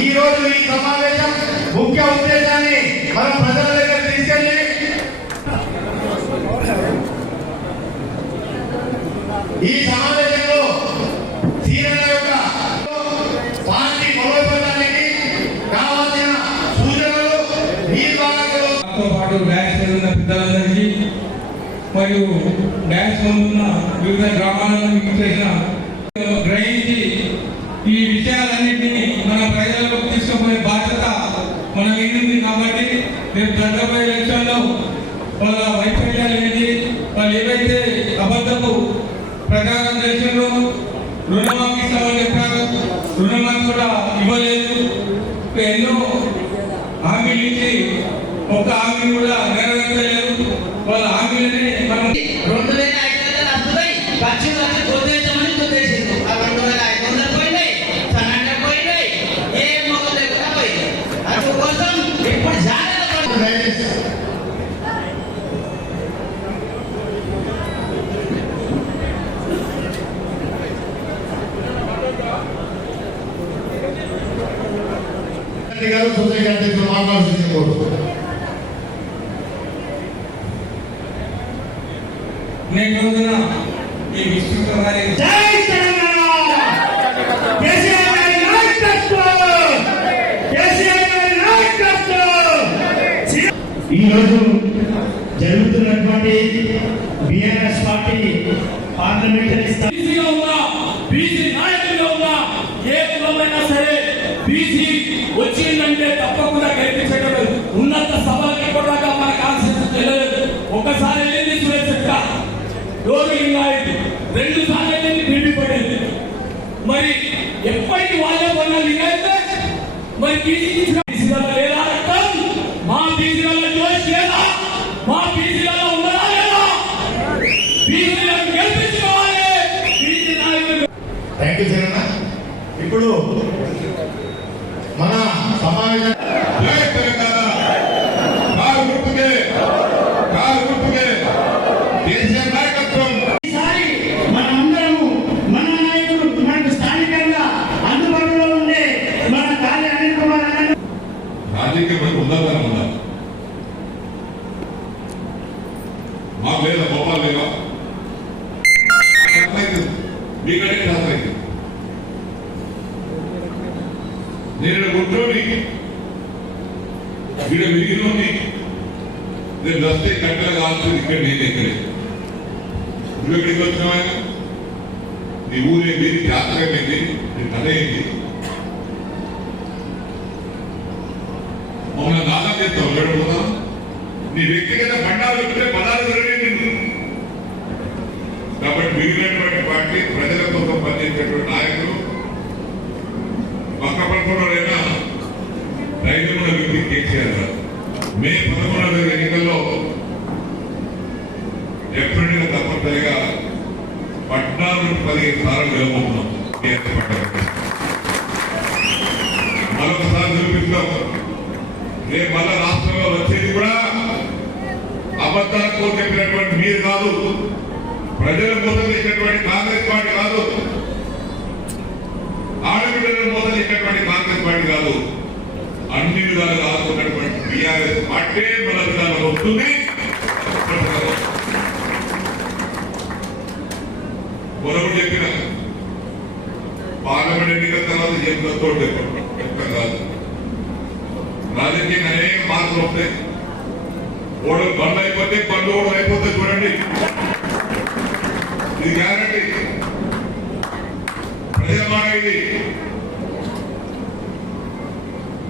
ఈ రోజు ఈ సమావేశం ముఖ్య ఉద్దేశాన్ని మనం ప్రజల దగ్గర తీసుకెళ్ళి ఈ సమావేశంలో సీనియర్ల యొక్క పార్టీ బలోపేతానికి కావాల్సిన సూచనలు మీ ద్వారా పాటు డ్యాన్స్ మీద ఉన్న పెద్దలందరికీ మరియు డ్యాన్స్ మీద ఉన్న వివిధ గ్రామాలను విచ్చేసిన గ్రహించి ఈ విషయాలన్నింటినీ మన ప్రజలకు తీసుకుపోయే బాధ్యత మన మీద కాబట్టి రేపు జరగబోయే ఎలక్షన్లో వాళ్ళ వైఫల్యాలు ఏంటి? వాళ్ళు ఏవైతే అబద్ధపు ప్రచారం చేసిండ్రో రుణమాఫీ ఇస్తామని చెప్పారు రుణమాఫీ కూడా ఇవ్వలేదు. ఎన్నో హామీలు ఇచ్చి ఒక హామీ కూడా నెరవేర్చలేదు. వాళ్ళ హామీలని మనం రెండు రెడ్డి గారు సొసైటీ అధ్యక్షులు మాట్లాడుతుంది కోరుతున్నాను నేటి రోజున ఈ విస్తృత వారి జై తెలంగాణ కేసీఆర్ గారి నాయకత్వం కేసీఆర్ గారి నాయకత్వం ఈ రోజు జరుగుతున్నటువంటి బిఆర్ఎస్ పార్టీ పార్లమెంటరీ స్థాయి బీసీగా ఉన్నా బీసీ నాయకులుగా ఉన్నా ఏ కులమైనా సరే బీసీ వచ్చిందంటే తప్పకుండా గెలిపించడం ఉన్నత సభలకి కూడా మన కాన్సెప్ట్ తెలియదు ఒకసారి వెళ్ళింది సురేష్ రెండు సార్లు వెళ్ళింది బీపీ పడింది మరి ఎప్పటికి వాళ్ళే కొన్న లింగారెడ్డి మరి బీసీ బీసీలలో లేదా రక్తం? మా బీసీలలో జోష్ లేదా? మా బీసీలలో ఉన్నదా లేదా? బీసీలను గెలిపించుకోవాలి. బీసీ నాయకులు థ్యాంక్ యూ ఇప్పుడు మన సమావేశం జై తెలంగాణ. కారు గుర్తుకే కారు గుర్తుకే. కేసీఆర్ నాయకత్వం. ఈసారి మనమందరము మన నాయకుడు మనకు స్థానికంగా అందుబాటులో ఉండే మన కార్య అనిల్ కుమార్ అన్న రాజకీయం ఉందాం ఉందా మాకు లేదా గోపాల్ లేవా మీకంటే నేను కూర్చొని వీడ మిగిలినోని నేను వస్తే కట్టలు కావాల్సింది ఇక్కడ నేను ఎక్కడే? నువ్వు ఎక్కడికి వచ్చినావా నీ ఊరేంది నీ జాతర ఏంటి? నీ కథ ఏంటి? మమ్మల్ని దాదా చేస్తావు. వెళ్ళిపోతాం నీ వ్యక్తిగత బండాలు చెప్తే పదాలు జరిగింది కాబట్టి మిగిలినటువంటి పార్టీ ప్రజల కోసం పనిచేసేటువంటి నాయకులు పక్క పడుకున్నారైనా రైతుల వ్యక్తి కేసీఆర్ గారు మే పదకొండవ ఎన్నికల్లో డెఫినెట్గా తప్పనిసరిగా పద్నాలుగు పదిహేను సార్లు గెలవబోతున్నాం. మరొకసారి చూపిస్తాం. రేపు మళ్ళా రాష్ట్రంలో వచ్చేది కూడా అబద్ధాలకు చెప్పినటువంటి మీరు కాదు కాంగ్రెస్ పార్టీ కాదు కాంగ్రెస్ పార్టీ కాదు. అన్ని విధాలుగా ఆదుకున్నటువంటి బీఆర్ఎస్ పార్టీ మన విధానం వస్తుంది మనము చెప్పిన? పార్లమెంట్ ఎన్నికల తర్వాత చెప్తా చెప్తా కాదు. రాజకీయంగా అనేక మార్పులు వస్తాయి. ఓడలు బండ్లు అయిపోతే బండ్లు ఓడలు అయిపోతే చూడండి. ఇది గ్యారంటీ ప్రజల మాట ఇది.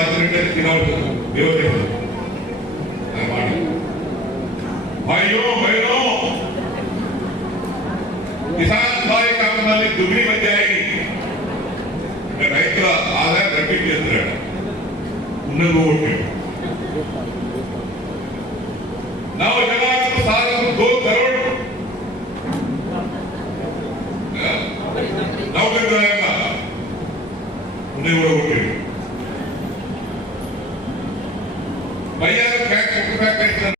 ಆಚರಣೆ ತಿನ್ನೋದು ದೇವರೇ ಮಾಡಿ ಅಯ್ಯೋ ಬಯೋ ಕಿಸಾನ್ ಸಹಾಯಿ ಕಾಮದಲ್ಲಿ ದುಬಿ ಮಧ್ಯ ರೈತರ ಆದಾಯ ಗಟ್ಟಿಗೆ ಅಂದ್ರೆ ಇನ್ನೊಂದು ಓಟೆ ನಾವು ಜನಾಂಗ ಸಾಲ ಕರೋಡು ನಾವು ಕೂಡ ಓಟೆ ప్రకటించిన